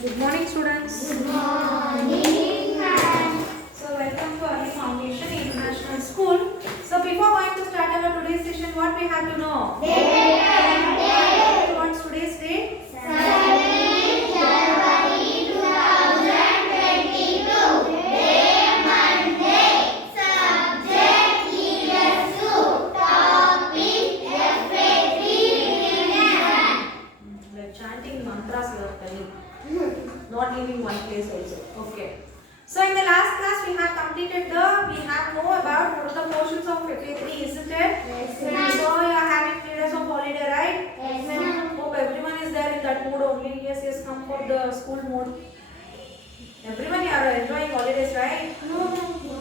Good morning, students. Good morning, ma'am. So, welcome to Early Foundation International School. So, before going to start our today's session, what we have to know? Date and day. What's today's date? 7th January 2022. Day Monday. Subject ESU. Topic FA3 revision. Like chanting mantras you are telling. Not leaving one place also. Okay. So, in the last class, we have completed we have know about what are the portions of FA3, isn't it? Yes, ma'am. So, you are having 3 days of holiday, right? Yes, ma'am. Hope everyone is there in that mood only. Yes, come for the school mode. Everyone are enjoying holidays, right? No,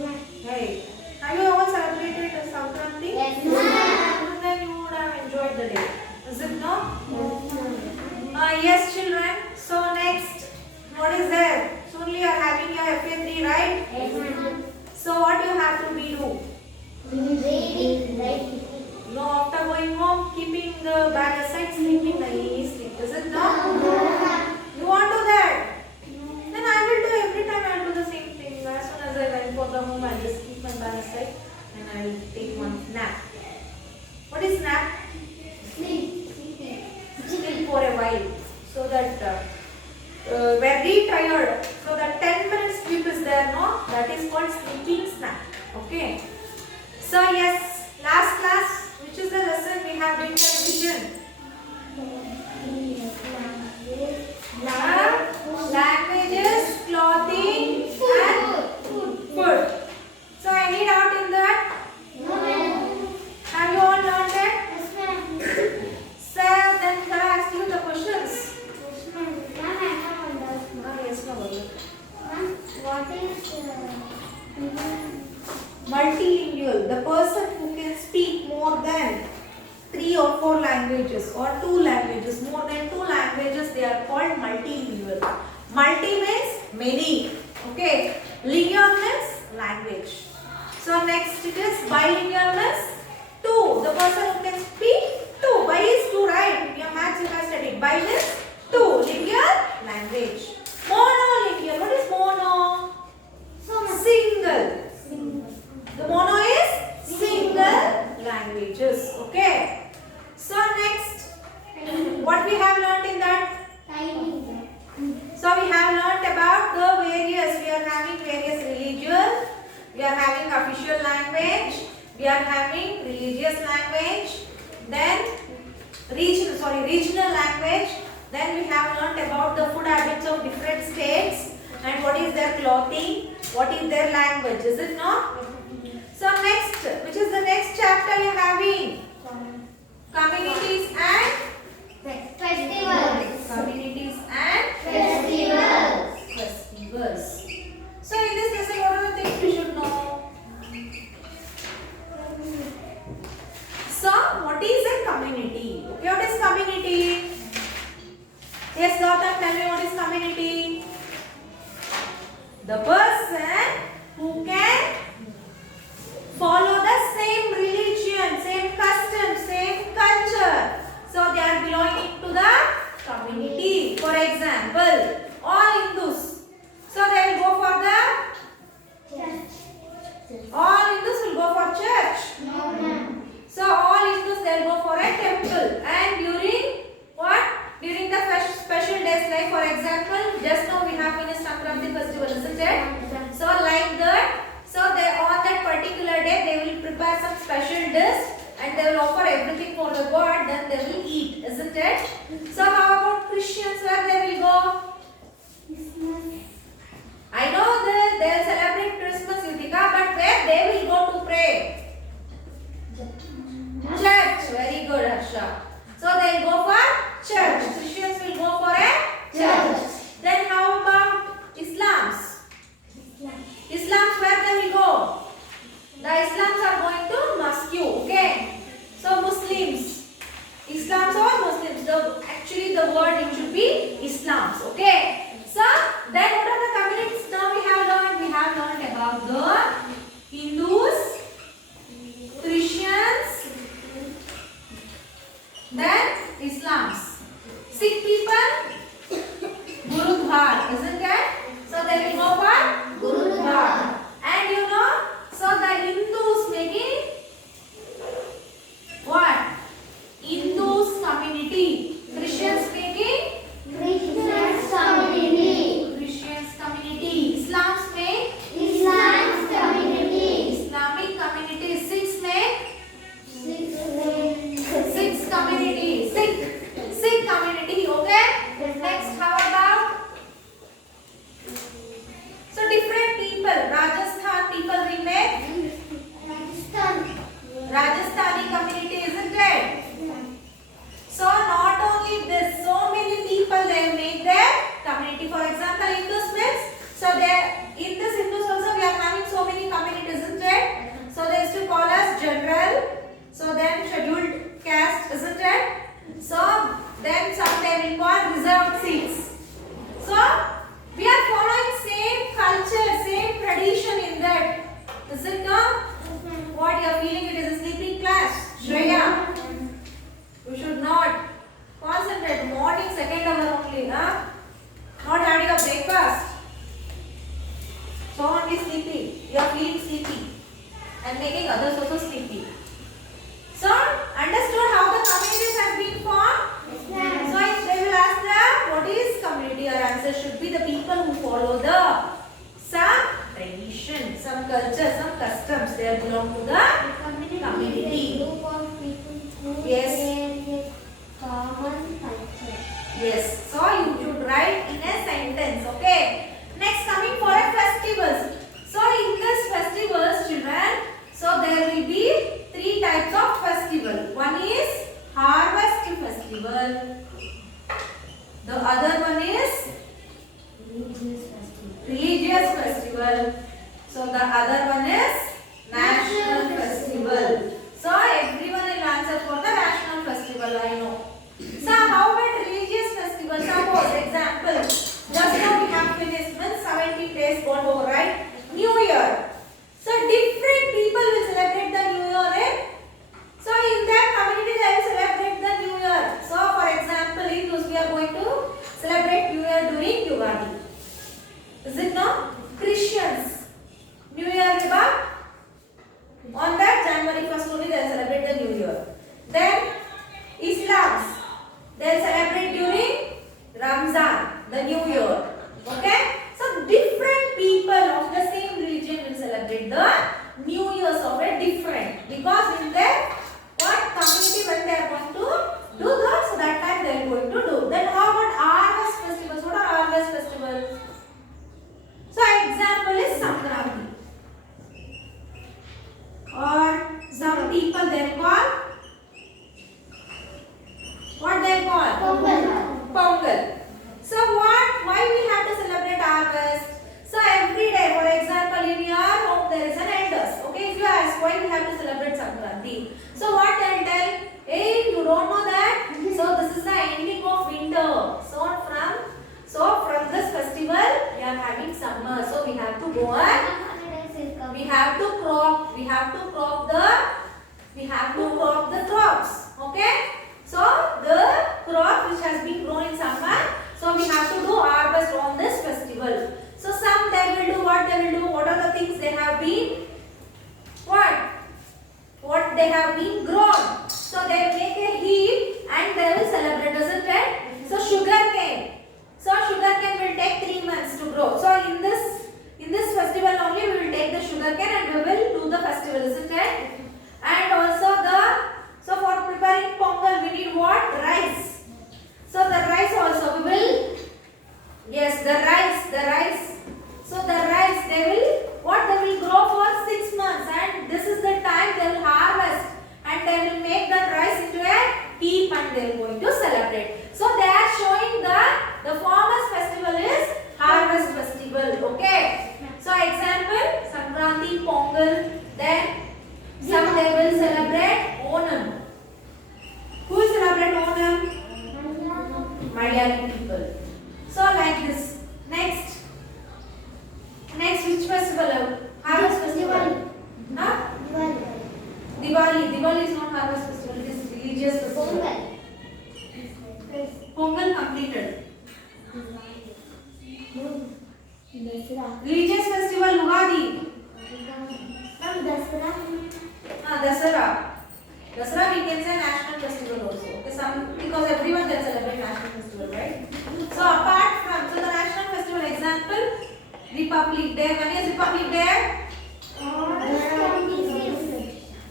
ma'am. Hey, have you all celebrated the Sankranti? Yes, ma'am. Then you would have enjoyed the day. Is it no? Yes, children. So next, what is there? Soon you are having your FA3, right? Yes, ma'am. So what you have to be do? Reading, writing. No, after going home, keeping the bag aside, sleeping nicely. Is it no? You want to do that? Then I will do every time. I will do the same thing. As soon as I went for the home, I just keep my bag aside and I will take one nap. What is nap? Sleep. Sleep for a while, so that very tired. So that 10 minutes sleep is there, no? That is called sleeping snack. Okay. So yes, last class, which is the lesson we have been revision. Languages, clothing, and food. So any doubt in that? Have you all learned it? So then can I ask you the questions? Yes, no worry. Multilingual, the person who can speak more than 3 or 4 languages or 2 languages, more than 2 languages, they are called multilingual. Multi means many, okay. Lingual means language. So next it is bilingual means 2, the person who can speak 2. Bi is 2, right? Your maths you have studied. Bi means 2, lingual language. Monolingual, what is mono? Single. The mono is single languages. Okay. So next, what we have learned in that? So we have learned about the various. We are having various religions. We are having official language. We are having religious language. Then regional language. Then we have learned about the food habits of different states and what is their clothing, what is their language. Is it not? So next, which is the next chapter you are having? Communities and Festivals. communities and Festivals. festivals. So in this lesson, what are the things we should know? So what is a community? Okay, what is community? Yes, Gautam, tell me what is community? The person who can follow the same religion, same custom, same culture. So they are belonging to the community. For example, all Hindus. So they will go for all Hindus will go for church. So all Hindus they will go for a temple. And during what? During the special days, like for example, just now we have finished Sankranti festival, isn't it? So like that. So they on that particular day they will prepare some special dish and they will offer everything for the God, then they will eat, isn't it? So how about Christians, where they will go? I know that they will celebrate Christmas, Yutika, but where they will go to pray? Church. Very good, Harsha. So they will go for church. Christians will go for a church. Then how about Islams? Islams, where they will go? The Islams are going to mosque, okay? So Muslims. Islams or Muslims. Actually the word it should be Islams, okay? So then what are the communities now we have learned? We have learned about the Hindus, Christians, then Islams. Sikh people, Gurudwara. write in a sentence. Okay. Next, coming for a festivals. So in this festivals, children, so there will be three types of festival. One is harvest festival. The other one is religious festival. So the other one is national festival. So everyone will answer for the national festival, I know. So how about religious festival? Suppose example, just now we have finished when 70 days gone over, right? New Year. So different people will celebrate the New Year, right? So in that community they will celebrate the New Year. So for example, Hindus, we are going to celebrate New Year during Yugadi. Is it no? Christians, New Year Riba, on that January 1st only they will celebrate the New Year. Then Islams, they will celebrate during Ramzan, the New Year. Okay? So different people of the same religion will celebrate the New Years of a different, because in their what community when they are going to do that, so that time they are going to do. Then how about harvest festivals? What are harvest festivals? So example is Sankranti, or some people they call what they call Pongal. So why we have to celebrate harvest? So every day, for example, in your home there is an elders. Okay, if you ask why we have to celebrate Sankranti, so what they'll tell? Hey, you don't know that? So this is the ending of winter. So from this festival we are having summer. So we have to go and we have to crop the crops. Okay? So the crop which has been grown in summer, so we have to do harvest on this festival. So some they will do what they will do. What are the things they have been? What they have been grown. So they make a heap and they will celebrate, isn't it? So sugar cane. So sugar cane will take 3 months to grow. So in this festival only we will take the sugar cane and we will do the festival, isn't it? And also so for preparing pongal we need what? Rice. So the rice also we will, yes, the rice. So the rice they will grow for 6 months, and this is the time they will harvest and they will make that rice into a heap and they are going to celebrate. So they are showing that the farmers festival is harvest festival. Okay. So example Sankranti, Pongal, then some they will celebrate Onam. Who will celebrate Onam? Malayali people. So like this. Next which festival? Harvest festival. Huh? Diwali. Diwali is not harvest festival. It is religious festival. Pongal completed. Religious festival Ugadi. Dasara. Dasara we can say national festival also. Okay, because everyone can celebrate national festival, right? So apart from the national festival example, Republic Day. When is Republic Day?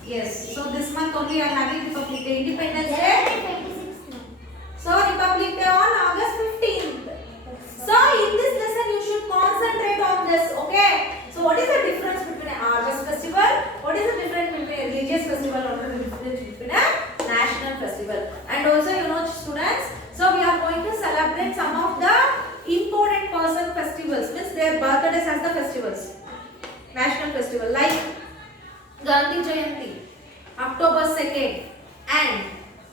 Yes. So this month only we are having Republic Day. Independence Day. So Republic Day on August 15th. So in this lesson you should concentrate on this. Okay. So what is the difference between a harvest festival? What is the difference between a religious festival and what is the difference between a national festival? And also you know students, so we are going to celebrate some of the important person festivals, means their birthdays as the festivals. National festival like Gandhi Jayanti, October 2nd, and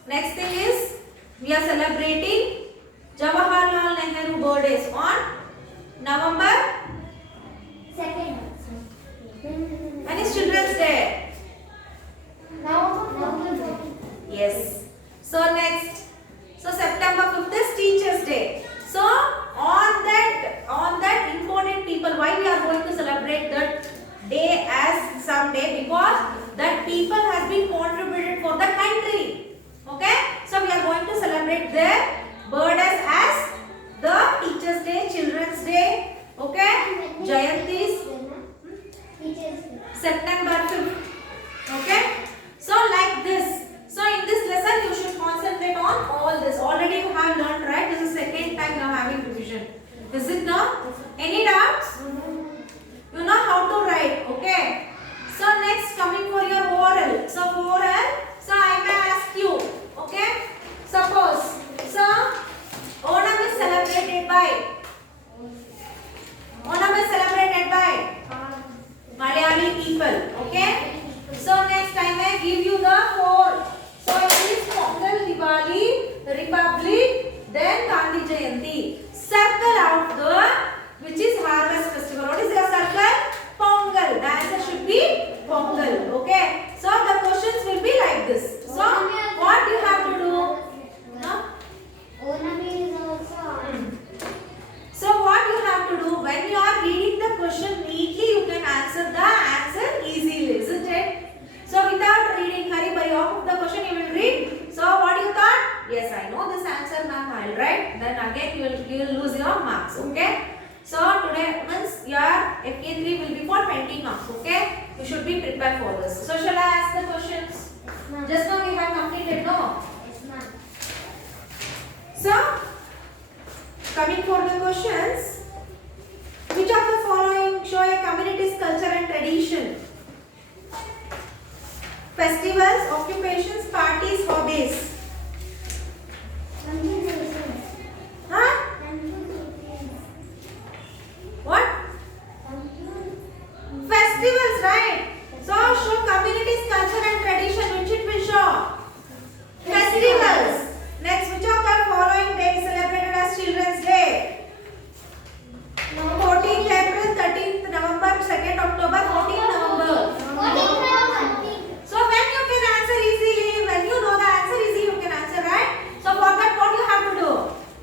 next thing is we are celebrating Jawaharlal Nehru birthdays on November 2nd. When is Children's Day? Yes. So next, so September 5th is Teachers Day. So on that important people, why we are going to celebrate that day as some day? Because that people has been contributed for the country. Okay? So we are going to celebrate their birthdays as the by? Onam is celebrated by Malayali people. Okay. So next time I give you the four. So it is Pongal, Diwali, Republic, then Gandhi Jayanti. Circle out the which is harvest festival. What is your circle? Pongal. The answer should be Pongal. Okay. So the questions will be like this. So what you have to do? No? Onam is also So what you have to do when you are reading the question neatly, you can answer the answer easily, isn't it? So without reading, hurry bari off of the question you will read. So what you thought? Yes, I know this answer, ma'am. I'll write. Then again you will lose your marks. Okay. So today means your FK3 will be for 20 marks. Okay. You should be prepared for this. So shall I ask the questions? Just now we have completed, no? So coming for the questions, which of the following show a community's culture and tradition? Festivals, occupations, parties, hobbies. Huh? What? Festivals, right? So show community's culture and tradition. Which it will show? Festivals. Next, which of the following day is celebrated as Children's Day? 14th April, 13th November, 2nd October, 14th November. So when you can answer easily, when you know the answer easy, you can answer, right? So for that, what you have to do?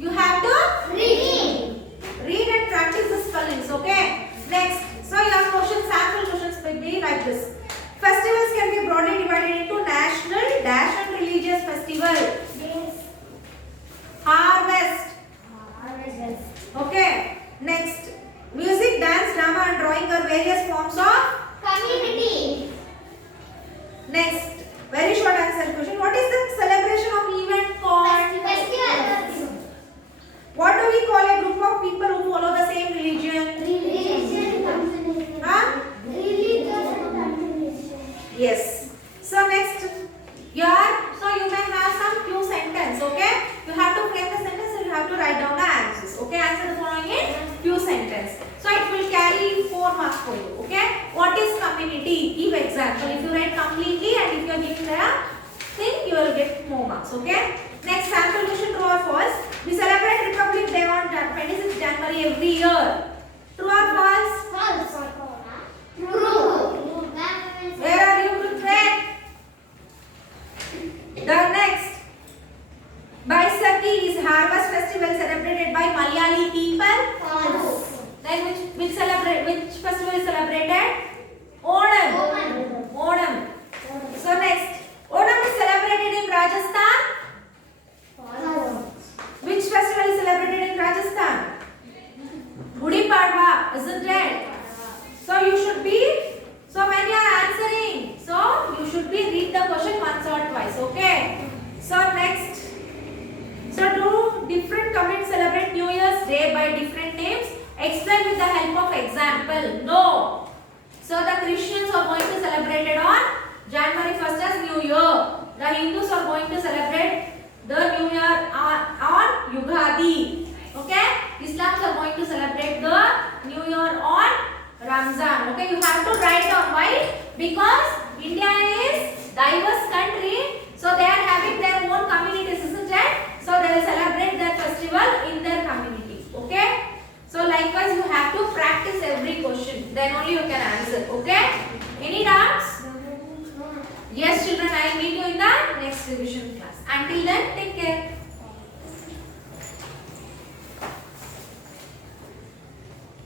You have to read and practice the spellings, okay? Next, so your questions, sample questions will be like this. Festivals can be broadly divided into national, dash and religious festival. Harvest. Okay. Next, music, dance, drama and drawing are various forms of. Community. Next, very short answer question. What is the celebration of event called? Festivals. What do we call a group of people who follow the same religion? Huh? Yes. So next, so you may have some few sentences, okay? You have to frame the sentence and you have to write down the answers, okay? Answer the following in few sentences. So it will carry 4 marks for you, okay? What is community? Give example. If you write completely and if you are giving the thing, you will get more marks, okay? Next, sample question, true or false? We celebrate Republic Day on 26th January every year. True or false? True. Where are you, Prithviraj? The next, Baisakhi is harvest festival celebrated by Malayali people. Then which festival is celebrated? Onam. So next, Onam is celebrated in Rajasthan. Which festival is celebrated in Rajasthan? Gudi Padwa, isn't it? So you should be, so when you are answering, so you should be read the question once or twice, okay? So next, so do different communities celebrate New Year's Day by different names? Explain with the help of example. No. So the Christians are going to celebrate it on January 1st as New Year. The Hindus are going to celebrate the New Year on Yugadi. Okay? Islams are going to celebrate the New Year on Ramzan. Okay? You have to write down. Why? Because India is diverse country. So they are having their own communities, isn't it? So they will celebrate their festival in their community. Okay? So likewise you have to practice every question. Then only you can answer. Okay? Any doubts? Yes children, I will meet you in the next revision class. Until then, take care.